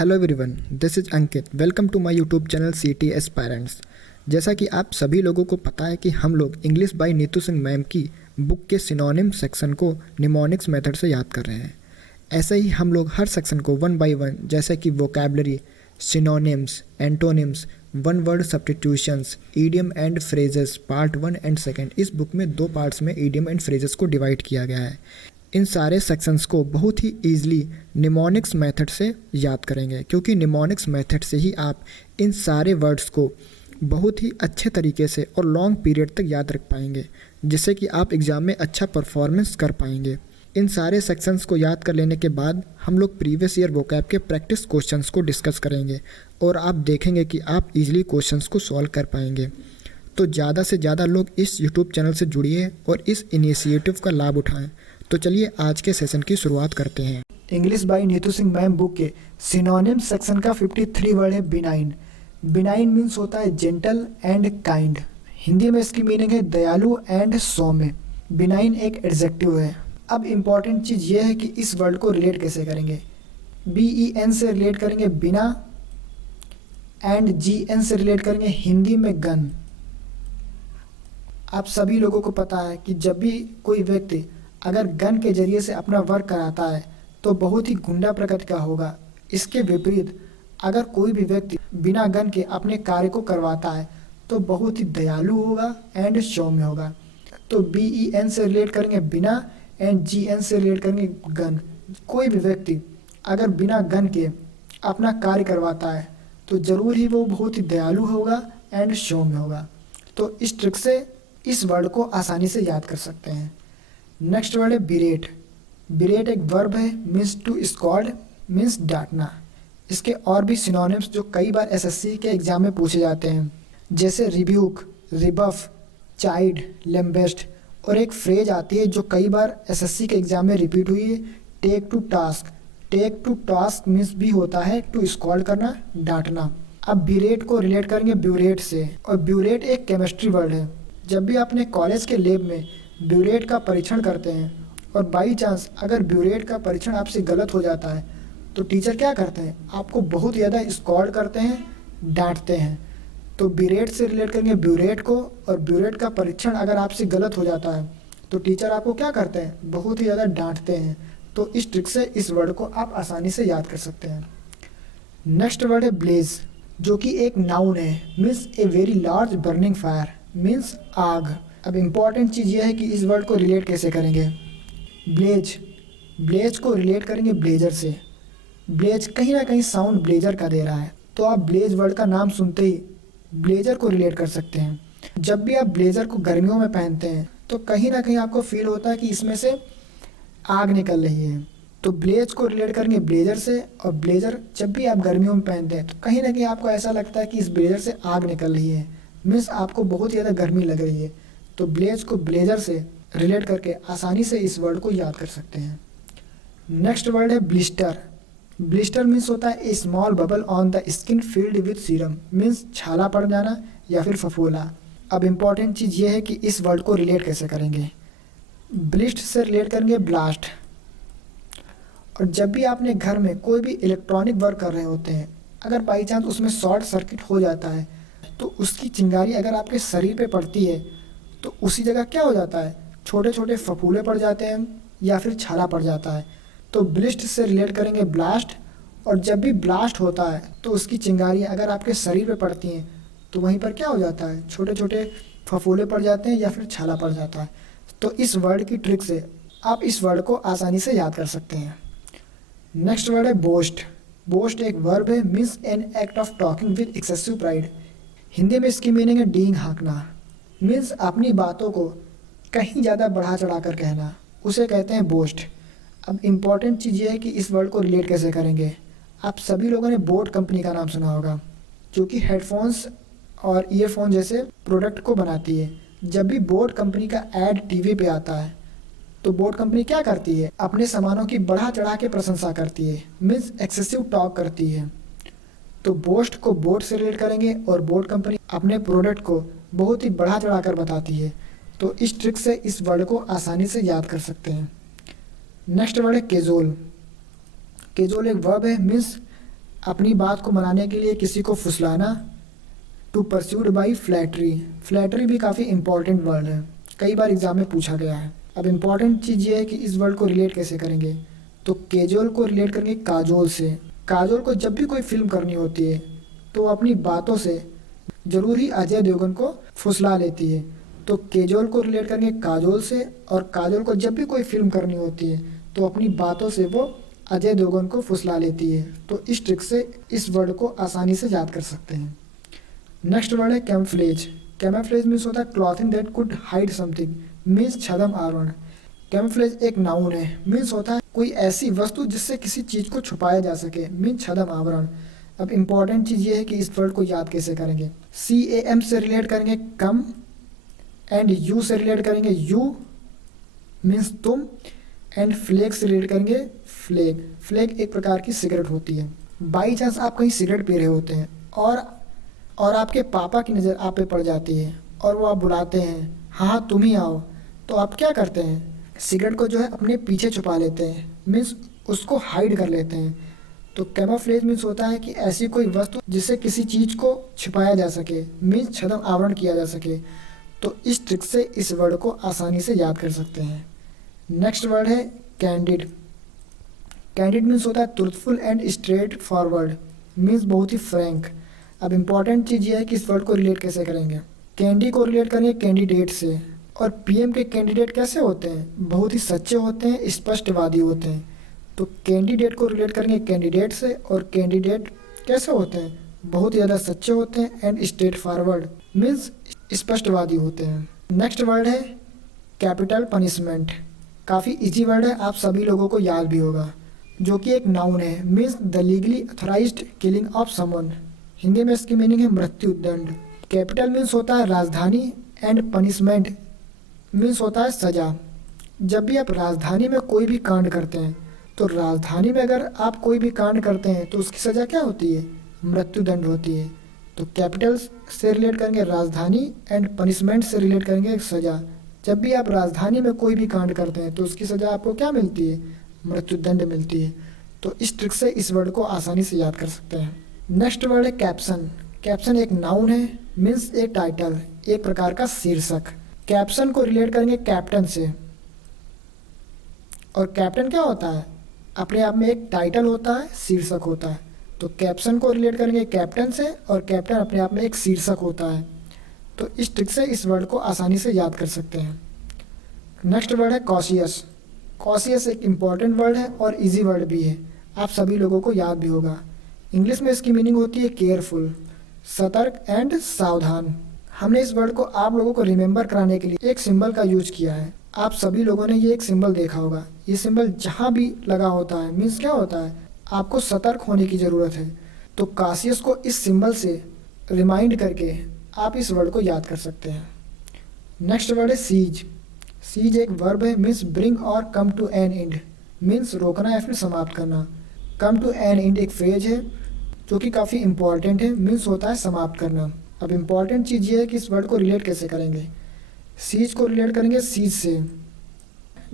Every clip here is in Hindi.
Hello everyone, this is Ankit. Welcome to my YouTube channel CT aspirants. जैसा कि आप सभी लोगों को पता है कि हम लोग English by Neetu Singh ma'am की बुक के सिनोनिम सेक्शन को निमोनिक्स मेथड से याद कर रहे हैं। ऐसे ही हम लोग हर सेक्शन को वन बाय वन, जैसे कि vocabulary, synonyms, antonyms, one word substitutions, idiom and phrases, part 1 and second. इस बुक में 2 पार्ट्स में ईडियम एंड फ्रेजेस को डिवाइड किया गया है। इन सारे सेक्शंस को बहुत ही ईजिली निमोनिक्स मेथड से याद करेंगे, क्योंकि निमोनिक्स मेथड से ही आप इन सारे वर्ड्स को बहुत ही अच्छे तरीके से और लॉन्ग पीरियड तक याद रख पाएंगे, जिससे कि आप एग्ज़ाम में अच्छा परफॉर्मेंस कर पाएंगे। इन सारे सेक्शंस को याद कर लेने के बाद हम लोग प्रीवियस ईयर वोकैब के प्रैक्टिस क्वेश्चंस को डिस्कस करेंगे और आप देखेंगे कि आप इजीली क्वेश्चंस को सॉल्व कर पाएंगे। तो ज़्यादा से ज़्यादा लोग इस यूट्यूब चैनल से जुड़िए और इस इनिशिएटिव का लाभ उठाएं। तो चलिए आज के सेशन की शुरुआत करते हैं। English by Neetu Singh ma'am book के सिनोनिम सेक्शन का 53 वर्ड है बिनाइन। बिनाइन मीन्स होता है जेंटल एंड काइंड। हिंदी में इसकी मीनिंग है दयालु एंड सौम्य। बिनाइन एक एडजेक्टिव है। अब इम्पॉर्टेंट चीज़ ये है कि इस वर्ड को रिलेट कैसे करेंगे। BEN से रिलेट करेंगे बिना, एंड GN से रिलेट करेंगे हिंदी में गन। आप सभी लोगों को पता है कि जब भी कोई व्यक्ति अगर गन के जरिए से अपना वर्क कराता है तो बहुत ही गुंडा प्रकृति का होगा। इसके विपरीत अगर कोई भी व्यक्ति बिना गन के अपने कार्य को करवाता है तो बहुत ही दयालु होगा एंड सौम्य होगा। तो BEN से रिलेट करेंगे बिना एंड GN से रिलेट करेंगे गन। कोई भी व्यक्ति अगर बिना गन के अपना कार्य करवाता है तो ज़रूर ही वो बहुत ही दयालु होगा एंड सौम्य होगा। तो इस ट्रिक से इस वर्ड को आसानी से याद कर सकते हैं। नेक्स्ट वर्ड है बिरेट। बिरेट एक वर्ब है, मीन्स टू स्कॉल्ड, मीन्स डांटना। इसके और भी सिनोनिम्स जो कई बार SSC के एग्जाम में पूछे जाते हैं, जैसे रिब्यूक, रिबफ, चाइड, लेम्बेस्ट। और एक फ्रेज आती है जो कई बार SSC के एग्जाम में रिपीट हुई है, take to task. Take to task means भी होता है टू स्कॉल्ड करना, डांटना। अब बिरेट को रिलेट करेंगे ब्यूरेट से, और ब्यूरेट एक केमिस्ट्री वर्ड है। जब भी अपने कॉलेज के लैब में ब्यूरेट का परीक्षण करते हैं और बाई चांस अगर ब्यूरेट का परीक्षण आपसे गलत हो जाता है तो टीचर क्या करते हैं, आपको बहुत ज़्यादा स्कॉल्ड करते हैं, डांटते हैं। तो ब्यूरेट से रिलेट करेंगे ब्यूरेट को, और ब्यूरेट का परीक्षण अगर आपसे गलत हो जाता है तो टीचर आपको क्या करते हैं, बहुत ही ज़्यादा डांटते हैं। तो इस ट्रिक से इस वर्ड को आप आसानी से याद कर सकते हैं। नेक्स्ट वर्ड है ब्लेज, जो कि एक नाउन है, means a very large burning fire, means आग। अब इम्पॉर्टेंट चीज़ यह है कि इस वर्ड को रिलेट कैसे करेंगे। ब्लेज, ब्लेज को रिलेट करेंगे ब्लेजर से। ब्लेज कहीं ना कहीं साउंड ब्लेजर का दे रहा है, तो आप ब्लेज वर्ड का नाम सुनते ही ब्लेजर को रिलेट कर सकते हैं। जब भी आप ब्लेजर को गर्मियों में पहनते हैं तो कहीं ना कहीं आपको फील होता है कि इसमें से आग निकल रही है। तो ब्लेज को रिलेट करेंगे ब्लेजर से, और ब्लेजर जब भी आप गर्मियों में पहनते हैं तो कहीं ना कहीं आपको ऐसा लगता है कि इस ब्लेजर से आग निकल रही है, मीन्स आपको बहुत ज़्यादा गर्मी लग रही है। तो ब्लेज को ब्लेजर से रिलेट करके आसानी से इस वर्ड को याद कर सकते हैं। नेक्स्ट वर्ड है ब्लिस्टर। ब्लिस्टर मीन्स होता है a small bubble on the skin filled with serum, means छाला पड़ जाना या फिर फफोला। अब इम्पॉर्टेंट चीज़ ये है कि इस वर्ड को रिलेट कैसे करेंगे। ब्लिस्ट से रिलेट करेंगे ब्लास्ट। और जब भी आपने घर में कोई भी इलेक्ट्रॉनिक वर्क कर रहे होते हैं, अगर बाई चांस उसमें शॉर्ट सर्किट हो जाता है तो उसकी चिंगारी अगर आपके शरीर पे पड़ती है तो उसी जगह क्या हो जाता है, छोटे छोटे फफूले पड़ जाते हैं या फिर छाला पड़ जाता है। तो ब्लिस्ट से रिलेट करेंगे ब्लास्ट। और जब भी ब्लास्ट होता है तो उसकी चिंगारी अगर आपके शरीर पे पड़ती हैं तो वहीं पर क्या हो जाता है, छोटे छोटे फफूले पड़ जाते हैं या फिर छाला पड़ जाता है। तो इस वर्ड की ट्रिक से आप इस वर्ड को आसानी से याद कर सकते हैं। नेक्स्ट वर्ड है बोस्ट। बोस्ट एक वर्ब है, means an act of talking with excessive pride. Hindi में इसकी मीनिंग है डींग हाँकना, मीन्स अपनी बातों को कहीं ज़्यादा बढ़ा चढ़ा कर कहना, उसे कहते हैं बोस्ट। अब इम्पॉर्टेंट चीज़ ये है कि इस वर्ड को रिलेट कैसे करेंगे। आप सभी लोगों ने बोट कंपनी का नाम सुना होगा, जो कि हेडफोन्स और ईयरफोन जैसे प्रोडक्ट को बनाती है। जब भी बोट कंपनी का ऐड टीवी पे आता है तो बोट कंपनी क्या करती है, अपने सामानों की बढ़ा चढ़ा के प्रशंसा करती है, मीन्स एक्सेसिव टॉक करती है। तो बोस्ट को बोट से रिलेट करेंगे और बोट कंपनी अपने प्रोडक्ट को बहुत ही बढ़ा चढ़ा कर बताती है। तो इस ट्रिक से इस वर्ड को आसानी से याद कर सकते हैं। नेक्स्ट वर्ड है केजोल। केजोल एक वर्ब है, मीन्स अपनी बात को मनाने के लिए किसी को फुसलाना। To persuade by flattery. Flattery भी काफ़ी इंपॉर्टेंट वर्ड है, कई बार एग्जाम में पूछा गया है। अब इम्पॉर्टेंट चीज़ ये है कि इस वर्ड को रिलेट कैसे करेंगे। तो केजोल को रिलेट करेंगे काजोल से। काजोल को जब भी कोई फिल्म करनी होती है तो वो अपनी बातों से जरूर ही अजय देवगन को फुसला लेती है। तो केजोल को रिलेट करेंगे काजोल से, और काजोल को जब भी कोई फिल्म करनी होती है तो अपनी बातों से वो अजय देवगन को फुसला लेती है। तो इस ट्रिक से इस वर्ड को आसानी से याद कर सकते हैं। नेक्स्ट वर्ड है कैमफ्लेज। कैमफ्लेज मीन्स होता है clothing that could hide something, means छद्म आवरण। कैमफ्लेज एक नाउन है, मीन्स होता है कोई ऐसी वस्तु जिससे किसी चीज़ को छुपाया जा सके, मीन्स छद्म आवरण। अब इम्पॉर्टेंट चीज़ ये है कि इस वर्ड को याद कैसे करेंगे। CAM से रिलेट करेंगे कम, एंड यू से रिलेट करेंगे यू मीन्स तुम, एंड फ्लेग से रिलेट करेंगे फ्लेग। फ्लेग एक प्रकार की सिगरेट होती है। बाई चांस आप कहीं सिगरेट पी रहे होते हैं और आपके पापा की नज़र आप पे पड़ जाती है और वो आप बुलाते हैं, हाँ तुम ही आओ, तो आप क्या करते हैं, सिगरेट को जो है अपने पीछे छुपा लेते हैं, मीन्स उसको हाइड कर लेते हैं। तो कैमोफ्लेज मीन्स होता है कि ऐसी कोई वस्तु जिससे किसी चीज़ को छिपाया जा सके, मीन्स छद्म आवरण किया जा सके। तो इस ट्रिक से इस वर्ड को आसानी से याद कर सकते हैं। नेक्स्ट वर्ड है कैंडिड। कैंडिड मीन्स होता है truthful and straight forward, means बहुत ही फ्रैंक। अब इम्पॉर्टेंट चीज़ ये है कि इस वर्ड को रिलेट कैसे करेंगे। कैंडी को रिलेट करेंगे कैंडिडेट से, और PM के कैंडिडेट कैसे होते हैं, बहुत ही सच्चे होते हैं, स्पष्टवादी होते हैं। तो कैंडिडेट को रिलेट करेंगे कैंडिडेट से, और कैंडिडेट कैसे होते हैं, बहुत ही ज़्यादा सच्चे होते हैं, एंड स्ट्रेट फॉरवर्ड मीन्स स्पष्टवादी होते हैं। नेक्स्ट वर्ड है कैपिटल पनिशमेंट। काफ़ी इजी वर्ड है, आप सभी लोगों को याद भी होगा, जो कि एक नाउन है, means the legally authorised killing of someone. Hindi में इसकी मीनिंग है मृत्यु दंड। कैपिटल मीन्स होता है राजधानी, एंड पनिशमेंट मीन्स होता है सजा। जब भी आप राजधानी में कोई भी कांड करते हैं, तो राजधानी में अगर आप कोई भी कांड करते हैं तो उसकी सज़ा क्या होती है, मृत्यु दंड होती है। तो कैपिटल से रिलेट करेंगे राजधानी, एंड पनिशमेंट से रिलेट करेंगे सज़ा। जब भी आप राजधानी में कोई भी कांड करते हैं तो उसकी सज़ा आपको क्या मिलती है, मृत्यु दंड मिलती है। तो इस ट्रिक से इस वर्ड को आसानी से याद कर सकते हैं। नेक्स्ट वर्ड है कैप्शन। कैप्शन एक नाउन है, मीन्स एक टाइटल, एक प्रकार का शीर्षक। कैप्शन को रिलेट करेंगे कैप्टन से, और कैप्टन क्या होता है, अपने आप में एक टाइटल होता है, शीर्षक होता है। तो कैप्शन को रिलेट करेंगे कैप्टन से, और कैप्टन अपने आप में एक शीर्षक होता है। तो इस ट्रिक से इस वर्ड को आसानी से याद कर सकते हैं। नेक्स्ट वर्ड है कॉशियस। कॉशियस एक इम्पॉर्टेंट वर्ड है और इजी वर्ड भी है, आप सभी लोगों को याद भी होगा। इंग्लिश में इसकी मीनिंग होती है केयरफुल, सतर्क एंड सावधान। हमने इस वर्ड को आप लोगों को रिमेंबर कराने के लिए एक सिंबल का यूज किया है। आप सभी लोगों ने ये एक सिंबल देखा होगा। ये सिंबल जहाँ भी लगा होता है मीन्स क्या होता है, आपको सतर्क होने की ज़रूरत है। तो कॉशियस को इस सिंबल से रिमाइंड करके आप इस वर्ड को याद कर सकते हैं। नेक्स्ट वर्ड है सीज। सीज एक वर्ब है, मीन्स ब्रिंग और come to an end, means रोकना या फिर समाप्त करना। कम टू एन एंड एक फ्रेज है जो कि काफ़ी इंपॉर्टेंट है, मीन्स होता है समाप्त करना। अब इम्पॉर्टेंट चीज़ ये है कि इस वर्ड को रिलेट कैसे करेंगे। सीज को रिलेट करेंगे सीज से।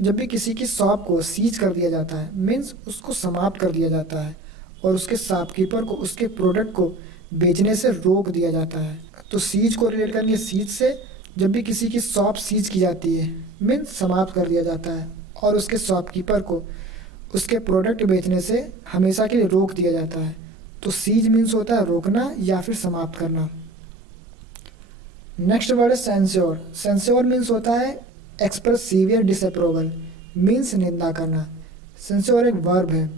जब भी किसी की शॉप को सीज कर दिया जाता है, मीन्स उसको समाप्त कर दिया जाता है, और उसके शॉपकीपर को उसके प्रोडक्ट को बेचने से रोक दिया जाता है। तो सीज को रिलेट करेंगे सीज से। जब भी किसी की शॉप सीज की जाती है, मीन्स समाप्त कर दिया जाता है, और उसके शॉपकीपर को उसके प्रोडक्ट बेचने से हमेशा के लिए रोक दिया जाता है। तो सीज मीन्स होता है रोकना या फिर समाप्त करना। नेक्स्ट वर्ड है सेंस्योर। सेंस्योर मीन्स होता है एक्सप्रेस सीवियर डिसअप्रूवल, मीन्स निंदा करना। सेंस्योर एक वर्ब है,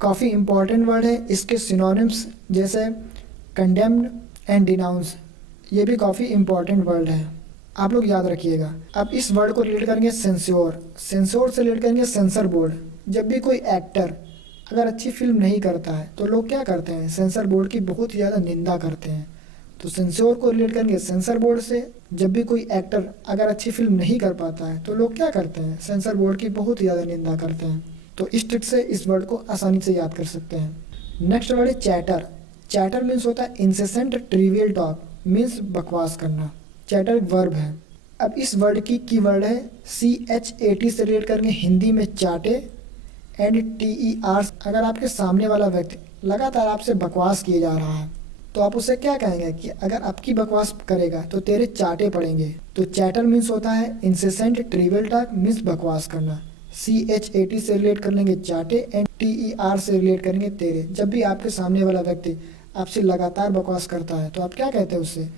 काफ़ी इंपॉर्टेंट वर्ड है। इसके सिनोनिम्स जैसे कंडेम्ड एंड डिनाउंस, ये भी काफ़ी इंपॉर्टेंट वर्ड है, आप लोग याद रखिएगा। अब इस वर्ड को रिलेट करेंगे सेंस्योर। सेंस्योर से रिलेट करेंगे सेंसर बोर्ड। जब भी कोई एक्टर अगर अच्छी फिल्म नहीं करता है तो लोग क्या करते हैं, सेंसर बोर्ड की बहुत ही ज़्यादा निंदा करते हैं। तो सेंस्योर को रिलेट करेंगे सेंसर बोर्ड से। जब भी कोई एक्टर अगर अच्छी फिल्म नहीं कर पाता है तो लोग क्या करते हैं, सेंसर बोर्ड की बहुत ही ज़्यादा निंदा करते हैं। तो इस ट्रिक से इस वर्ड को आसानी से याद कर सकते हैं। नेक्स्ट वर्ड है चैटर। चैटर मीन्स होता है इंसेसेंट ट्रिवियल टॉक, मीन्स बकवास करना। चैटर एक वर्ब है। अब इस वर्ड की कीवर्ड है CHAT से रिलेट करेंगे हिंदी में चाटे, एंड TER अगर आपके सामने वाला व्यक्ति लगातार आपसे बकवास किए जा रहा है, तो आप उसे क्या कहेंगे कि अगर आपकी बकवास करेगा तो तेरे चाटे पड़ेंगे। तो चैटर मीन्स होता है इंसेसेंट ट्रिवियल टॉक, मीन्स बकवास करना। CHAT से रिलेट कर लेंगे चाटे, एंड TER से रिलेट करेंगे तेरे। जब भी आपके सामने वाला व्यक्ति आपसे लगातार बकवास करता है तो आप क्या कहते हैं उससे,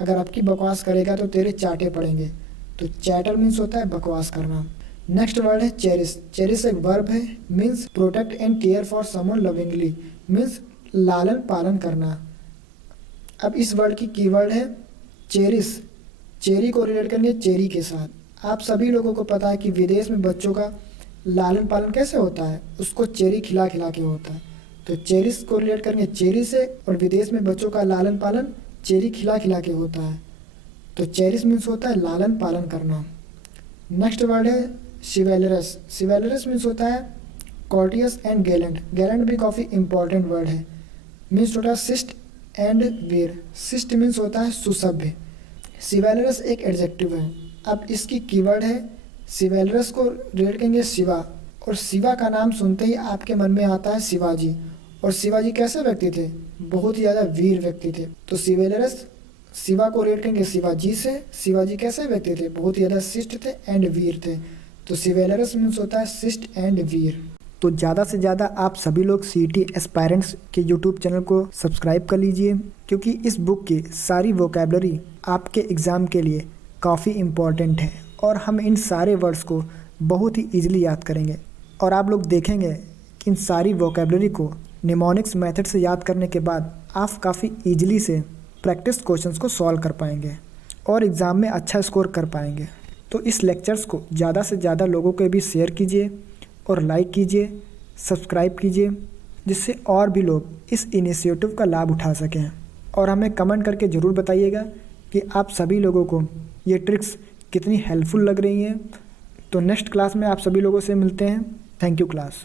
अगर आपकी बकवास करेगा तो तेरे चाटे पड़ेंगे। तो चैटर मीन्स होता है बकवास करना। नेक्स्ट वर्ड है चेरिश। चेरिश एक वर्ब है, means protect and care for someone lovingly, means लालन पालन करना। अब इस वर्ड की कीवर्ड है चेरिश। चेरी को रिलेट करेंगे चेरी के साथ। आप सभी लोगों को पता है कि विदेश में बच्चों का लालन पालन कैसे होता है, उसको चेरी खिला खिला के होता है। तो चेरिश को रिलेट करेंगे चेरी से, और विदेश में बच्चों का लालन पालन चेरी खिला खिला के होता है। तो चेरिश मीन्स होता है लालन पालन करना। नेक्स्ट वर्ड है शिवेलरस। शिवेलरस मीन्स होता है कॉर्टियस एंड गैलेंट। गैलेंट भी काफ़ी इंपॉर्टेंट वर्ड है, मीन्स होता है शिष्ट एंड वीर। शिष्ट मीन्स होता है सुसभ्य। शिवेलरस एक एडजेक्टिव है। अब इसकी कीवर्ड है शिवेलरस को रिलेट करेंगे शिवा, और शिवा का नाम सुनते ही आपके मन में आता है शिवाजी। और शिवाजी कैसे व्यक्ति थे, बहुत ही ज़्यादा वीर व्यक्ति थे। तो शिवेलरस शिवा को रिलेट करेंगे शिवाजी से। शिवाजी कैसे व्यक्ति थे, बहुत ही ज़्यादा शिष्ट थे एंड वीर थे। तो शिवेलरस मीन्स होता है शिष्ट एंड वीर। तो ज़्यादा से ज़्यादा आप सभी लोग CET एस्पायरेंट्स के YouTube चैनल को सब्सक्राइब कर लीजिए, क्योंकि इस बुक की सारी वोकेबलरी आपके एग्ज़ाम के लिए काफ़ी इम्पॉर्टेंट है, और हम इन सारे वर्ड्स को बहुत ही ईजिली याद करेंगे। और आप लोग देखेंगे कि इन सारी वोकेबलरी को निमोनिक्स मेथड से याद करने के बाद आप काफ़ी ईजिली से प्रैक्टिस क्वेश्चंस को सॉल्व कर पाएंगे और एग्ज़ाम में अच्छा स्कोर कर पाएंगे। तो इस लेक्चर्स को ज़्यादा से ज़्यादा लोगों के भी शेयर कीजिए और लाइक कीजिए, सब्सक्राइब कीजिए, जिससे और भी लोग इस इनिशिएटिव का लाभ उठा सकें। और हमें कमेंट करके ज़रूर बताइएगा कि आप सभी लोगों को ये ट्रिक्स कितनी हेल्पफुल लग रही हैं। तो नेक्स्ट क्लास में आप सभी लोगों से मिलते हैं। Thank you class.